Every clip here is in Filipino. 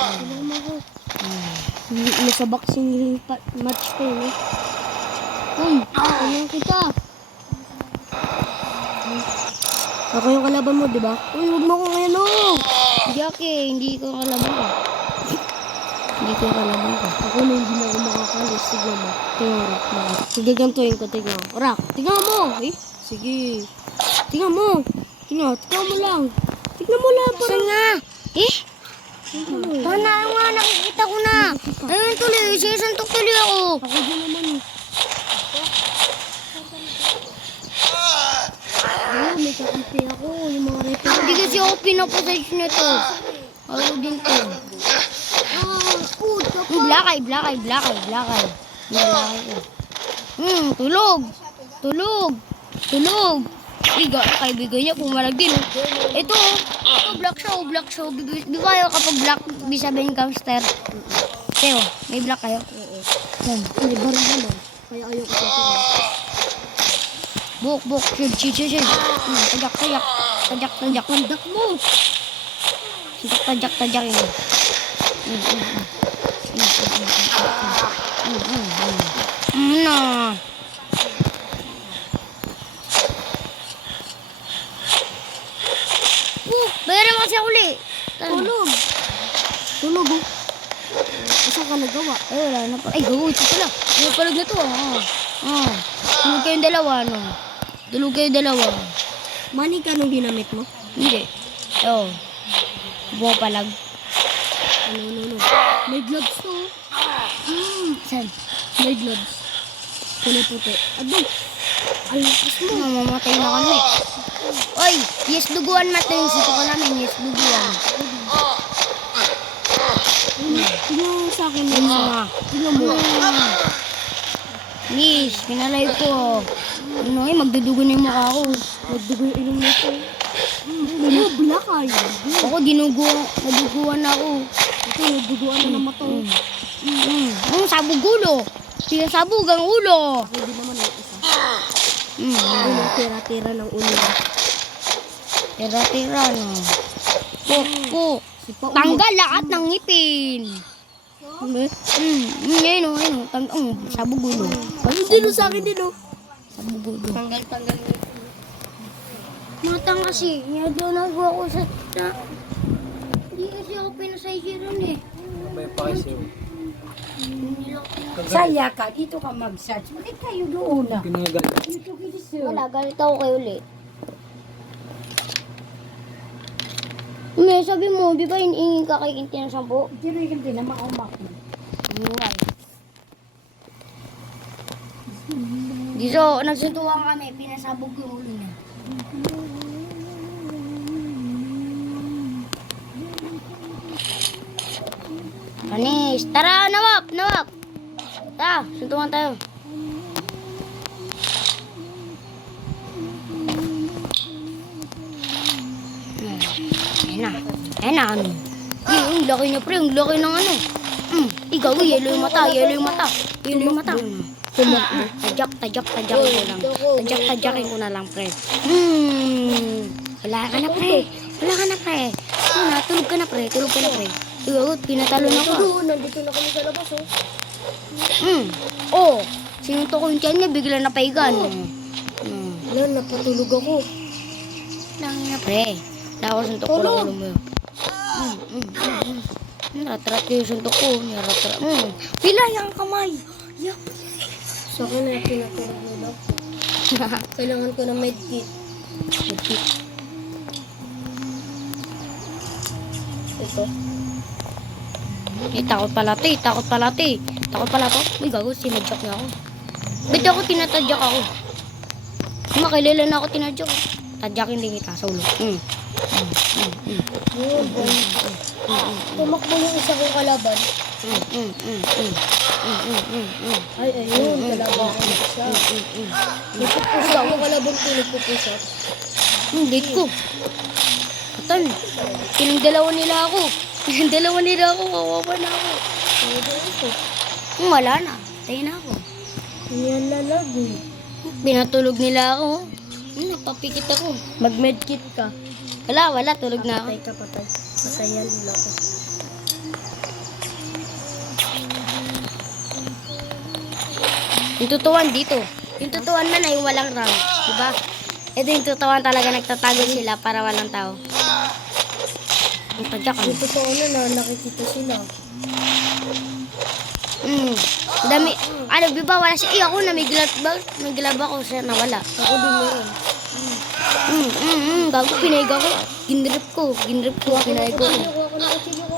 Tulungan mo ako. Nasa boxing match ko yun eh. Tulungan kita. Ako yung kalaban mo, di ba? Uy, huwag mo akong ano. Jackie, hindi ko kalaban ko. Hindi ko kalaban ko. Ako na hindi na ako makakalis. Tignan mo. Tingnan mo, Rock. Sige, gantuin ko. Tignan mo. Rock, tignan mo. Eh, sige. Tignan mo. Tignan mo lang. Tignan mo lang. Saan nga? Eh? Tana nga, nakikita ko na. Ayun tuloy, sinusuntok tuloy ako. Ako din naman eh. Ayun, may kakampi ako. Yung mga reto. Hindi kasi ako pinaposage nito. Ayaw din to. Black eye. Tulog. Iga, kaibigan niya, pumalag din. Ito, black siya. Di ba kayo kapag black, di sabihin gangster? Teo, may black kayo? May barang naman. Kaya ayaw ko sa Buk, shield. Tajak. Pandak mo. Tajak yun. Na. Bayaran mo kasi ako ulit. Tulog oh. Asa ka nagawa? Ay, wala na pa. Ay, gawa. Ito pala. Palag na to. Tulog kayong dalawa, no? Mani ka nung ginamit mo? Hindi. Buwa palag. No. May gloves to. Saan? May gloves. Kulay puti. Ado. Ang lakas mo. Mamamatay na kami. Oy, yes duguan natin. Sito ko namin, yes duguan. Tingnan mo sa akin. Tingnan mo. Yes, pinalay ko. Magdudugo na yung mukha ko. Magdugo yung ilong nito. Black eye. Ako, naduguan ako. Ito, nagduguan na ng mata. Sabog ulo. Sinasabog ang ulo. Hindi naman yung isa. Tira-tira ng ulo. Tira, no. Puk. Tanggal lahat ng ngipin. Ayun. Sabog ulo. Dino sa akin dino. Sabog ulo. Tanggal. Matang kasi. Nagawa ko sa... Hindi kasi ako pinasaysiran eh. May pakisiw. Saya ka, dito ka mag-search. Bakit kayo doon na? Pinagal. Dito kayo sir. Wala, galit ako kayo ulit. Sabi mo, di ba iningin ka kay Kinti ng 10? Dito yung din na maumak mo. Buhay. Dito, nagsuntukan kami, pinasabog yung ulo niya. Panis, tara, nawak. Tara, suntukan tayo. Ayan na, ano. Ang laki niya, pre. Ang laki ng ano. Ikaw, yellow yung mata. Tajak ko na lang, pre. Wala ka na, pre. Tulog ka na, pre. Ikaw, pinatalon ako. Nandito na kami sa labas Sinunto ko yung tiyan niya, bigla napaigan. Wala, napatulog ako. Langin na, pre. Dawa suntok ko lang ulo mo yun. Naratrat ko yung suntok ko. Pilay ang kamay. Sa akin na pinatulog nila. Kailangan ko ng medkit. Ito. Takot pala to. Uy, gago, sinadyak niya ako. Ba't ako tinatadyak ako? Makilala na ako tinadyak. Tadyakin din kita sa ulo. Tumakbo yung isa kong kalaban. Ay, ayun. Kalaban ko siya. Nagpupusa ako kalaban ko. Nagpupusa. Date ko. Katan. Pinagdalawa nila ako. Kawawa na ako. Wala na. Tayo na ako. Yan lalago. Pinatulog nila ako. Napapikit ako. Mag-medkit ka. Wala. Tulog na ako. Patay ka, patay. Patayan nila ko. Yung tutuan dito. Yung tutuan man ay walang rank. Diba? Ito yung tutuan talaga nagtatago sila para walang tao. Ang tadyak ka. Yung totoo na nakikita sila. Dami. Ano, diba wala siya? Eh, ako na may glove ba? May glove ako siya nawala. Ako din meron. Gago, pinaiga ko. Ginrip ko, pinaiga ko. Ako na kutsilyo ko.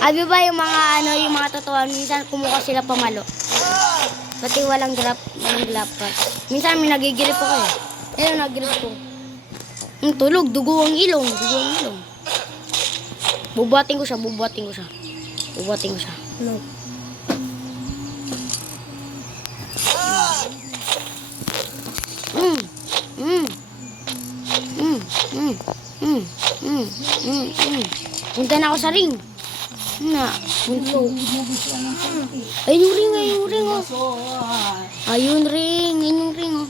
Abi ba yung mga ano, yung mga totoo, minsan kumuha sila pamalo. Pati walang grab pa. Minsan may nagigirip ako eh. Ayun, nagirip ko. Tulog, dugo ang ilong. Bubuhatin ko siya. Ano? Punta na ako sa ring. Ayun yung ring, oh. Ayun yung ring, oh.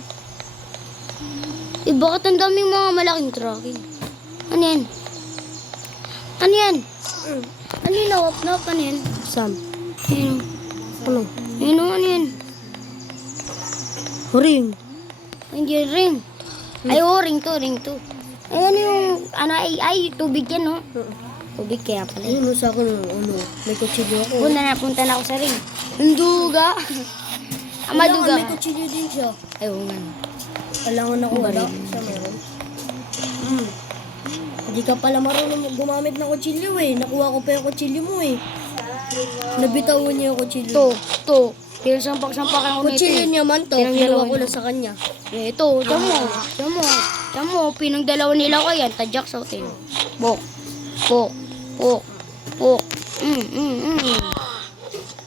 Eh, bakit ang daming mga malaking tracking? Ano yan? Ano yung nawap-nawap? Ano yan? Saan? Ayun, Ano? ano yan? Ring. Hindi yan ring. Ay, ring to. Ay, ano yung, ay, tubig yan, no? Tubig kaya pala. Ayun, sa akin, may kutsilyo ako. Punta na ako sa ring. Ang duga. Ang maduga. May kutsilyo din siya. Ay, oo nga. Kailangan ako wala. Siya meron. Hindi ka pala marunong gumamit ng kutsilyo eh. Nakuha ko pa yung kutsilyo mo eh. Nabitawan niya yung kutsilyo. To. Pinasampak-sampak ako nito. Kutsilyo niya man to. Kinuha ko na sa kanya. Eh, ito, tamo. Pinagdalawa nila ko yan. Tadyak sa hotel. Bok.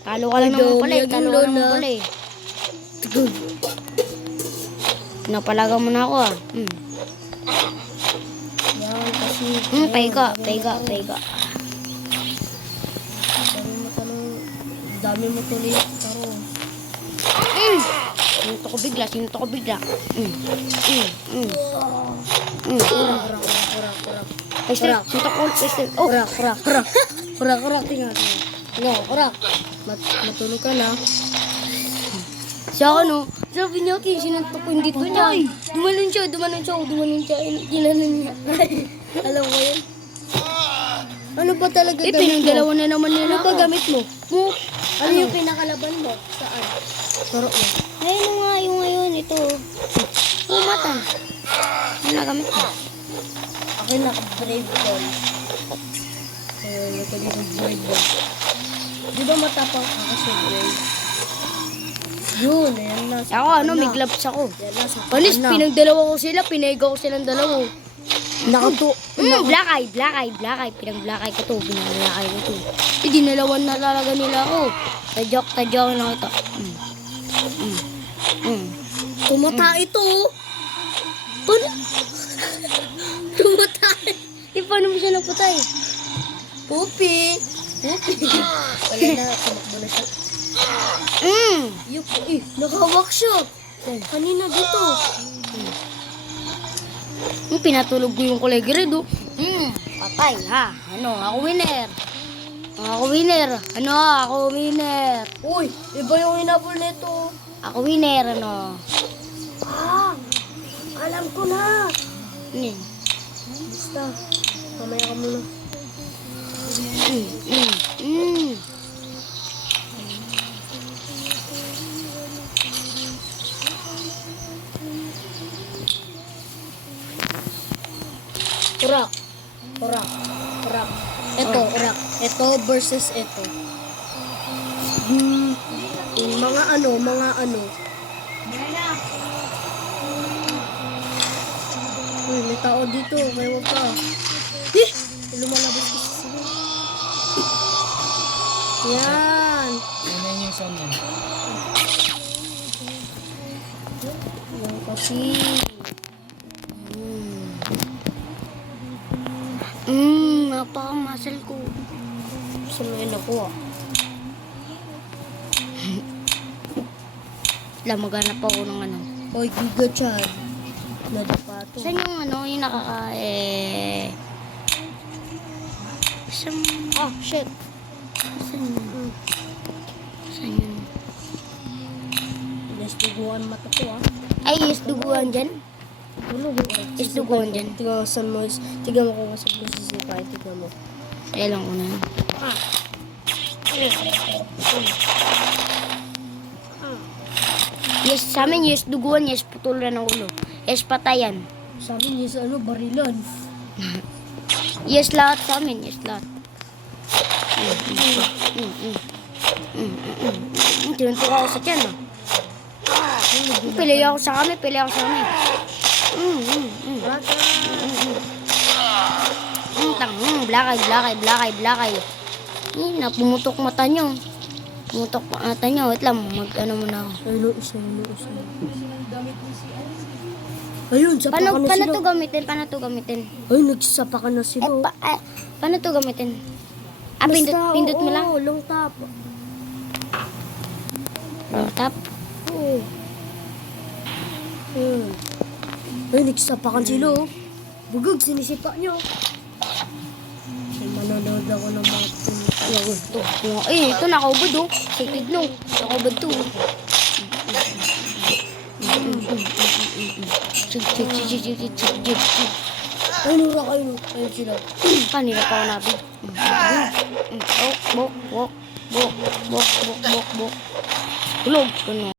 Talo ka lang naman pala eh. Napalaga mo na ako ah. Yan kasi. Paiga. Dami mo tuloy. Taro. Sinto ko bigla. Kurak. Ay, sinto ko. Oh, Kurak. Tingnan. No, kurak. Matulog ka na. siya ano, sabi niya, sinuntok ko dito niya. Dumanon siya. Ginanon niya. Alam mo yun? Ano ba talaga Eh, gamit mo? pinagdalawa na naman nila Ano ba gamit mo? Ano yung pinakalaban mo? Saan? Taro mo. Ayun nga, yung ngayon, ito. Mata. Ano nagamit ko? Akin naka-brave ball. Ito dito brave ball. Di ba matapang ako sa brave? Yun, ayan na. Ako, may gloves ako. Yan na, sa Panis, na. pinagdalawa ko sila, pinaiga ko silang dalawa. Black eye. Pinag-black eye ko to, pinag-black eye ko to. Eh, dinalawan na talaga nila ako. Tadyak lang ito. Tumata ito. Paano? Tumatay. Eh, paano mo siya napatay? Pupi. Wala na, tumakbo na siya. Nakahawak siya. Kanina dito. Pinatulog ko yung kulay red, oh. Patay, ha? Ako winner. Ako winner. Uy, iba yung hinabol nito. Ako winner, Alam ko na. Ano? Basta, mamaya ka muna. Kurak. Ito versus ito. Mga ano. Uy, may tao dito. Kaya wag ka. Lumalabas kasi sila. Yan. Yan kasi. Napaka-muscle ko. Saan mo yun nakuha? Maghanap ako ng ano. Oy, giga chan. Nadapa to. Saan yung yung Saan? Shit. Saan yun? Istuguan mata ko ah. Ay, isduguan dyan. Tulog ko. Isduguan dyan. Tingnan mo saan mo. Tingnan mo kung saan mo sisipay. Tingnan mo. Kaya lang ko na yun. Yes, sa amin, yes, duguan, yes, putulan ng ulo. Yes, patayan. Sa amin yung sa ano, barilan. Yes, lahat sa amin, yes, lahat. Tinuntok ako sa tiyan, ah. Pili ako sa kami, pili ako sa kami. Blakay. Napumutok mata nyo. Pumutok mata nyo. Wait lang, mag-ano muna ako. Ayun, isa. Ayun, sapakan na Paano sila. to gamitin? Paano to gamitin? Ay, nagsapakan na sila. Paano to gamitin? Pindot mo lang. Oo, long tap. Tap. Oo. Ay, nagsapakan sila oh. Bugag, sinisipa nyo. Ay, manonood ako ng mga Ito nakaubod oh. Sakit no. Nakaubod to. Chig. Ay, nura kayo. Ayun sila. Kanina pa ako nabi. Bok. Tulog. Ano?